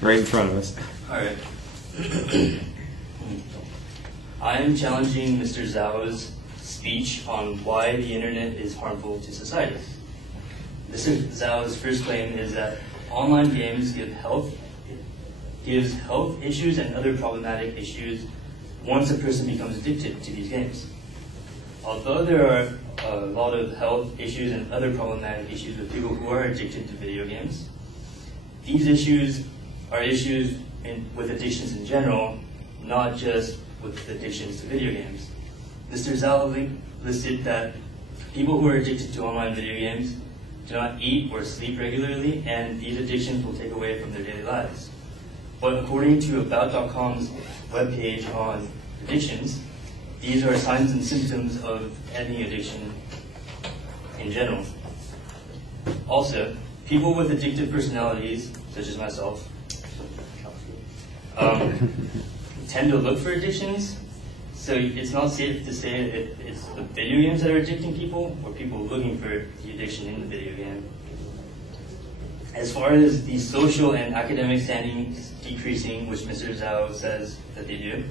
right in front of us. All right. I am challenging Mr. Zhao's speech on why the internet is harmful to society. Mr. Zhao's first claim is that online games gives health issues and other problematic issues once a person becomes addicted to these games. Although there are a lot of health issues and other problematic issues with people who are addicted to video games, these issues are issues with addictions in general, not just with addictions to video games. Mr. Zhao listed that people who are addicted to online video games do not eat or sleep regularly, and these addictions will take away from their daily lives. But according to About.com's webpage on addictions, these are signs and symptoms of any addiction in general. Also, people with addictive personalities, such as myself, tend to look for addictions, so it's not safe to say that it's the video games that are addicting people or people looking for the addiction in the video game. As far as the social and academic standings decreasing, which Mr. Zhao says that they do,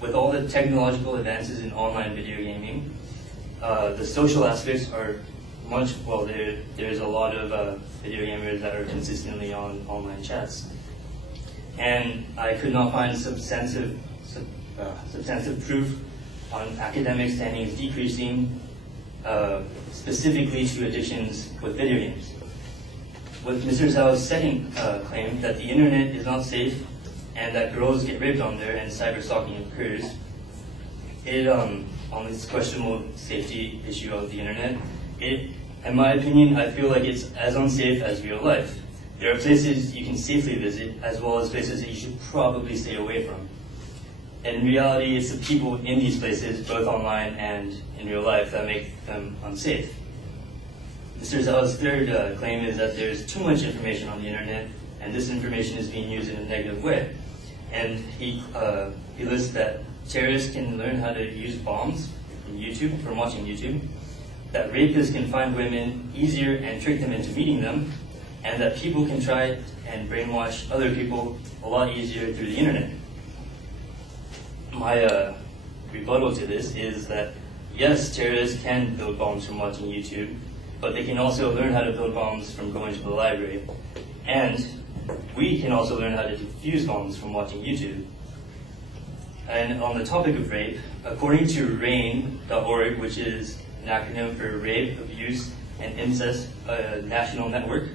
with all the technological advances in online video gaming, the social aspects are there's a lot of video gamers that are consistently on online chats. And I could not find substantive proof on academic standings decreasing, specifically to addictions with video games. With Mr. Zhao's second claim that the internet is not safe and that girls get raped on there and cyberstalking occurs, on this questionable safety issue of the internet, in my opinion, I feel like it's as unsafe as real life. There are places you can safely visit, as well as places that you should probably stay away from. In reality, it's the people in these places, both online and in real life, that make them unsafe. Mr. Zhao's third claim is that there's too much information on the internet, and this information is being used in a negative way. And he lists that terrorists can learn how to use bombs from watching YouTube, that rapists can find women easier and trick them into meeting them, and that people can try and brainwash other people a lot easier through the internet. My rebuttal to this is that, yes, terrorists can build bombs from watching YouTube, but they can also learn how to build bombs from going to the library. And we can also learn how to defuse bombs from watching YouTube. And on the topic of rape, according to RAIN.org, which is an acronym for Rape, Abuse, and Incest National Network,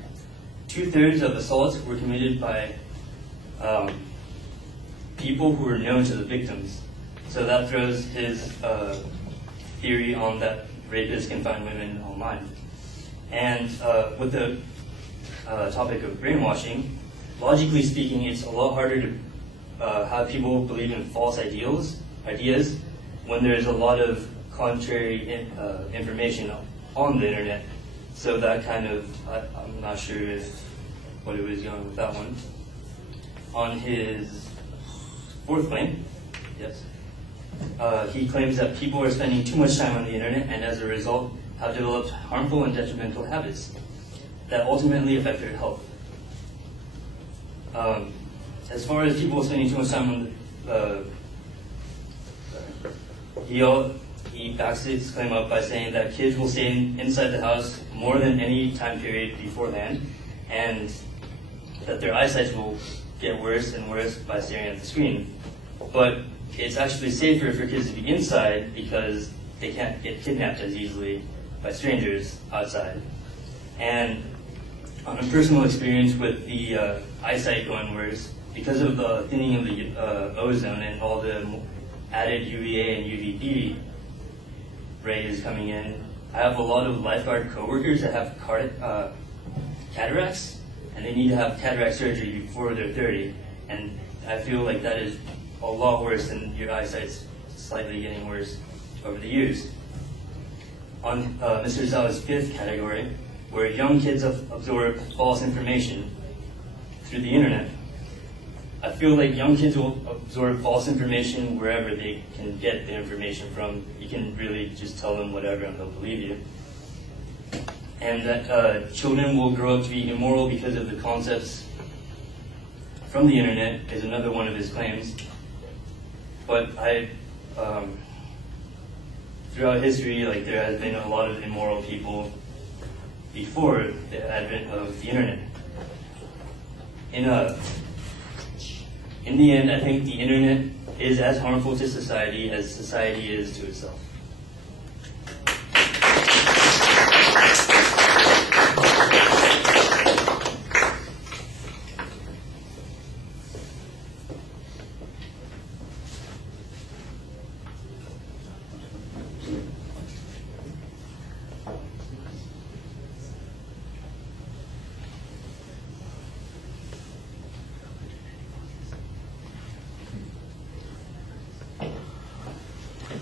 2/3 of assaults were committed by people who were known to the victims. So that throws his theory on that rapists can find women online. And with the topic of brainwashing, logically speaking, it's a lot harder to have people believe in false ideas when there's a lot of contrary information on the internet. So that kind of, I'm not sure what it was going with that one. On his fourth claim, yes, he claims that people are spending too much time on the internet and as a result have developed harmful and detrimental habits that ultimately affect their health. As far as people spending too much time on he backs his claim up by saying that kids will stay inside the house more than any time period beforehand, and that their eyesight will get worse and worse by staring at the screen. But it's actually safer for kids to be inside because they can't get kidnapped as easily by strangers outside. And on a personal experience with the eyesight going worse, because of the thinning of the ozone and all the added UVA and UVB rays coming in, I have a lot of lifeguard coworkers that have cataracts, and they need to have cataract surgery before they're 30. And I feel like that is a lot worse than your eyesight's slightly getting worse over the years. On Mr. Zhao's fifth category, where young kids absorb false information through the internet, I feel like young kids will absorb false information wherever they can get the information from. You can really just tell them whatever and they'll believe you. And that children will grow up to be immoral because of the concepts from the internet is another one of his claims. But throughout history, like, there has been a lot of immoral people before the advent of the internet. In the end, I think the internet is as harmful to society as society is to itself.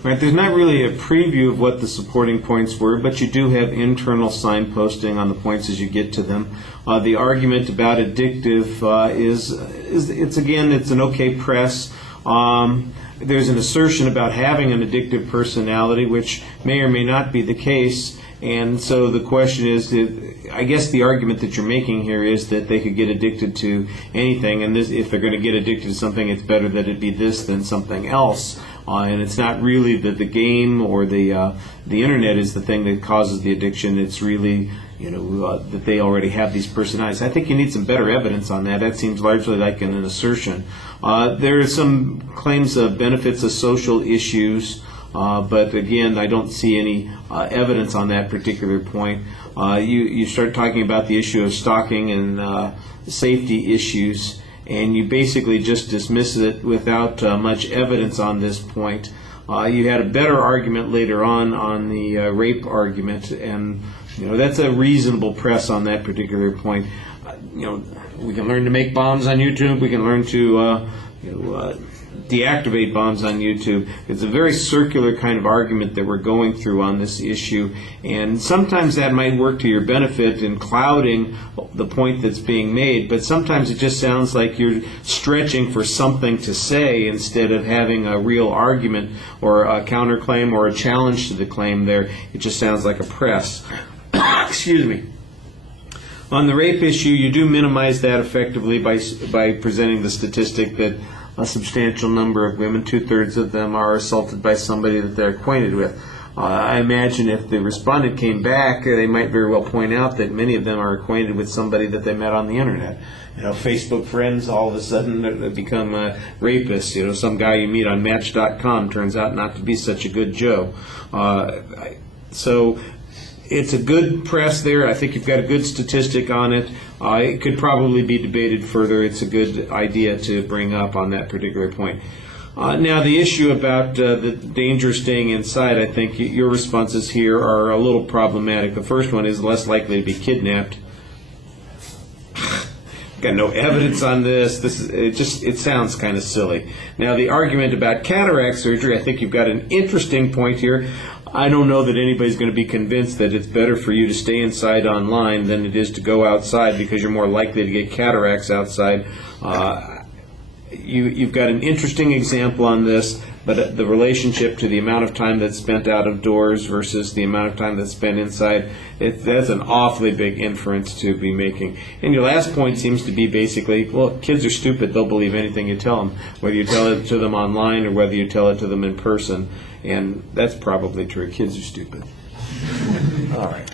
Right, there's not really a preview of what the supporting points were, but you do have internal signposting on the points as you get to them. The argument about addictive it's an okay press. There's an assertion about having an addictive personality, which may or may not be the case. And so the question is, I guess the argument that you're making here is that they could get addicted to anything, and if they're going to get addicted to something, it's better that it be this than something else. And it's not really that the game or the internet is the thing that causes the addiction. It's really that they already have these personalities. I think you need some better evidence on that. That seems largely like an assertion. There are some claims of benefits of social issues. But again, I don't see any evidence on that particular point. You start talking about the issue of stalking and safety issues, and you basically just dismiss it without much evidence on this point. You had a better argument later on the rape argument, and that's a reasonable press on that particular point. We can learn to make bombs on YouTube. We can learn to deactivate bombs on YouTube. It's a very circular kind of argument that we're going through on this issue, and sometimes that might work to your benefit in clouding the point that's being made, but sometimes it just sounds like you're stretching for something to say instead of having a real argument or a counterclaim or a challenge to the claim there. It just sounds like a press. Excuse me. On the rape issue, you do minimize that effectively by presenting the statistic that a substantial number of women, 2/3 of them, are assaulted by somebody that they're acquainted with. I imagine if the respondent came back, they might very well point out that many of them are acquainted with somebody that they met on the internet. Facebook friends all of a sudden become rapists. Some guy you meet on Match.com turns out not to be such a good Joe. So it's a good press there. I think you've got a good statistic on it. It could probably be debated further. It's a good idea to bring up on that particular point. Now, the issue about the danger of staying inside, I think your responses here are a little problematic. The first one is less likely to be kidnapped. Got no evidence on this. It sounds kind of silly. Now, the argument about cataract surgery, I think you've got an interesting point here. I don't know that anybody's going to be convinced that it's better for you to stay inside online than it is to go outside, because you're more likely to get cataracts outside. You've got an interesting example on this, but the relationship to the amount of time that's spent out of doors versus the amount of time that's spent inside, that's an awfully big inference to be making. And your last point seems to be basically, well, kids are stupid. They'll believe anything you tell them, whether you tell it to them online or whether you tell it to them in person. And that's probably true. Kids are stupid. All right.